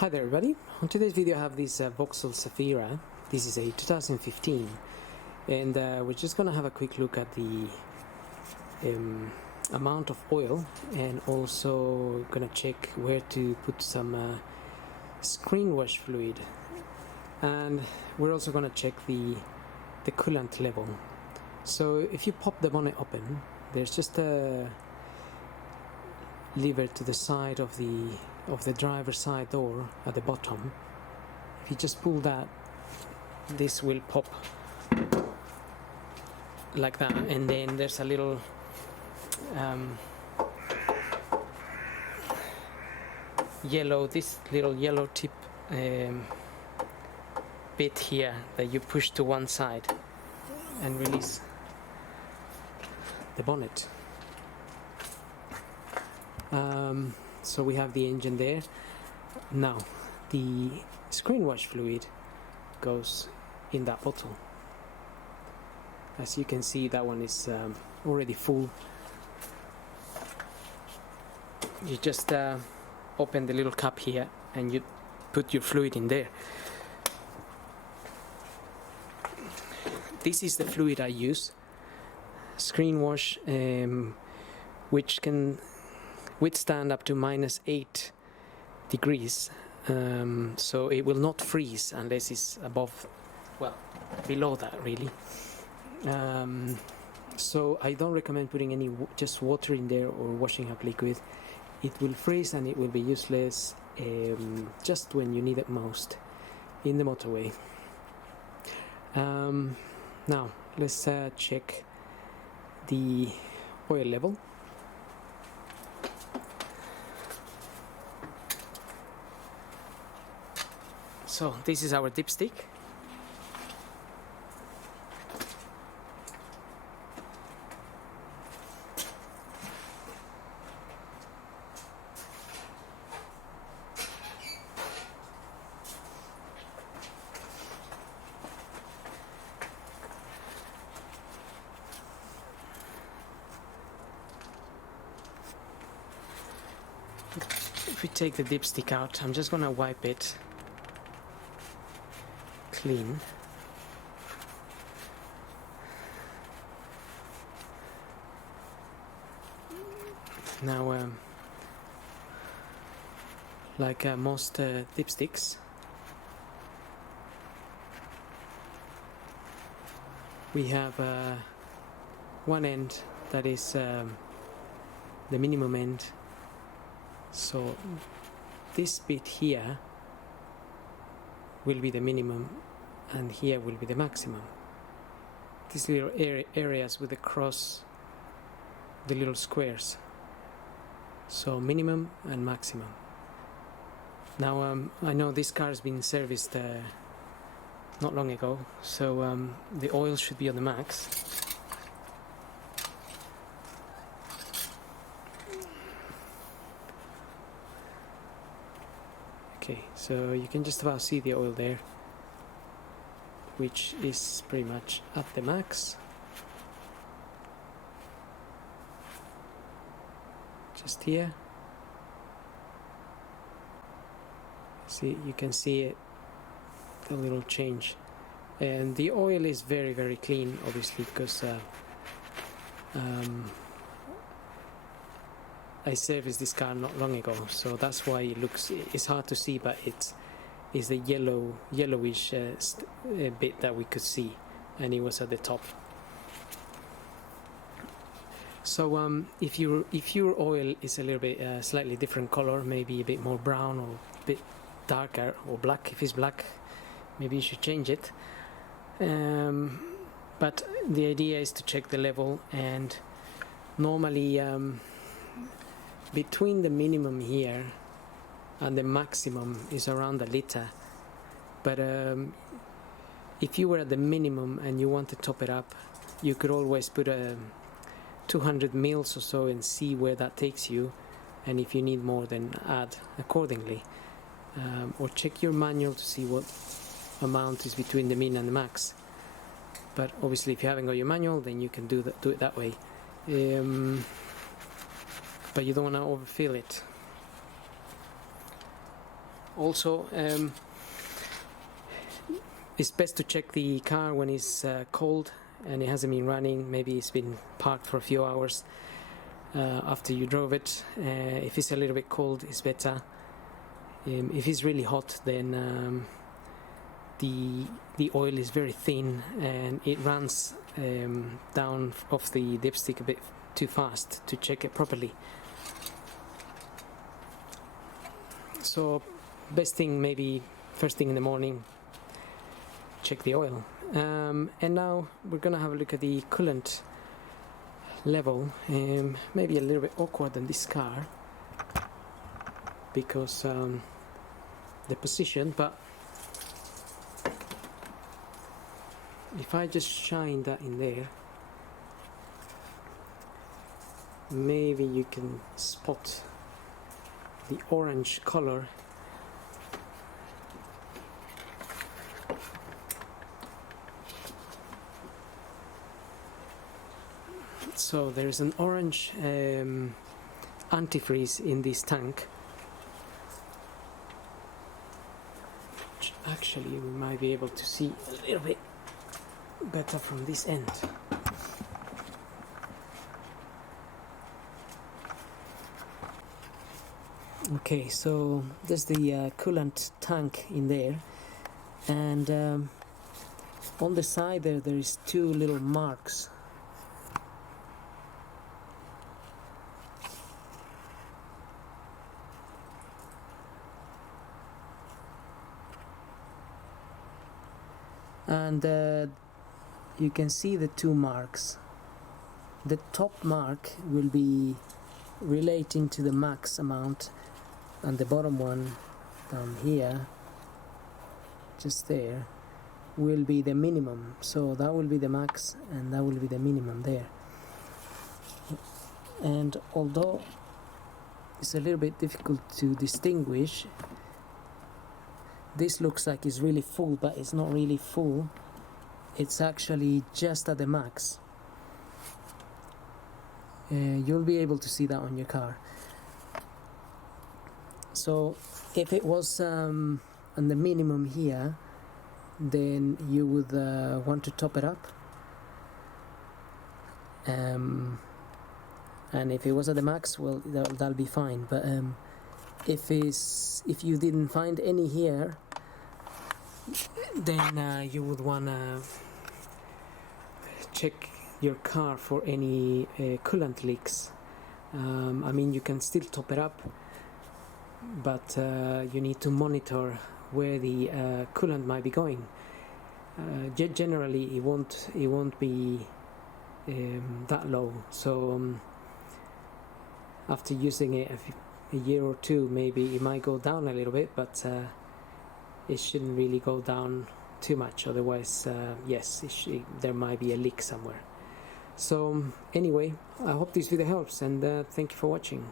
Hi there everybody, on today's video I have this Vauxhall Zafira. This is a 2015 and we're just gonna have a quick look at the amount of oil, and also gonna check where to put some Screenwash fluid, and we're also gonna check the coolant level. So if you pop the bonnet open, there's just a lever to the side of the driver's side door at the bottom. If you just pull that, this will pop like that, and then there's a little little yellow tip bit here that you push to one side and release the bonnet. So we have the engine there. Now the Screenwash fluid goes in that bottle. As you can see, that one is already full. You just open the little cap here and you put your fluid in there. This is the fluid I use, Screenwash, which can withstand up to -8 degrees, so it will not freeze unless it's below that really. So I don't recommend putting any just water in there or washing up liquid. It will freeze and it will be useless just when you need it most in the motorway. Now let's check the oil level. So this is our dipstick. If we take the dipstick out, I'm just gonna wipe it clean. Now, like most dipsticks, we have one end that is the minimum end. So this bit here will be the minimum and here will be the maximum. These little areas with the cross, the little squares. So minimum and maximum. Now I know this car has been serviced not long ago, so the oil should be on the max. Okay, so you can just about see the oil there, which is pretty much at the max. Just here. See, you can see it, the little change. And the oil is very, very clean, obviously, because I serviced this car not long ago, so that's why it's hard to see, but it's the yellowish bit that we could see, and it was at the top. So if your oil is a little bit slightly different color, maybe a bit more brown or a bit darker, or black, if it's black, maybe you should change it. But the idea is to check the level, and normally between the minimum here and the maximum is around a liter. But if you were at the minimum and you want to top it up, you could always put 200 mils or so and see where that takes you, and if you need more, then add accordingly. Or check your manual to see what amount is between the min and the max. But obviously if you haven't got your manual, then you can do it that way. But you don't want to overfill it. Also, it's best to check the car when it's cold and it hasn't been running. Maybe it's been parked for a few hours after you drove it. If it's a little bit cold, it's better. If it's really hot, then the oil is very thin and it runs down off the dipstick a bit too fast to check it properly. So best thing, maybe first thing in the morning, check the oil. And now we're gonna have a look at the coolant level. Maybe a little bit awkward in this car because the position, but if I just shine that in there, maybe you can spot the orange color. So there's an orange antifreeze in this tank. Which actually we might be able to see a little bit better from this end. Okay, so there's the coolant tank in there, and on the side there is two little marks. And you can see the two marks. The top mark will be relating to the max amount, and the bottom one down here, just there, will be the minimum. So that will be the max and that will be the minimum there. And although it's a little bit difficult to distinguish, this looks like it's really full, but it's not really full. It's actually just at the max. You'll be able to see that on your car. So if it was on the minimum here, then you would want to top it up. And if it was at the max, well, that'll be fine. But if you didn't find any here, then you would want to check your car for any coolant leaks. I mean, you can still top it up, but you need to monitor where the coolant might be going. Generally, it won't be that low. So after using it a year or two, maybe it might go down a little bit, but it shouldn't really go down too much. Otherwise, yes, there might be a leak somewhere. So anyway, I hope this video helps, and thank you for watching.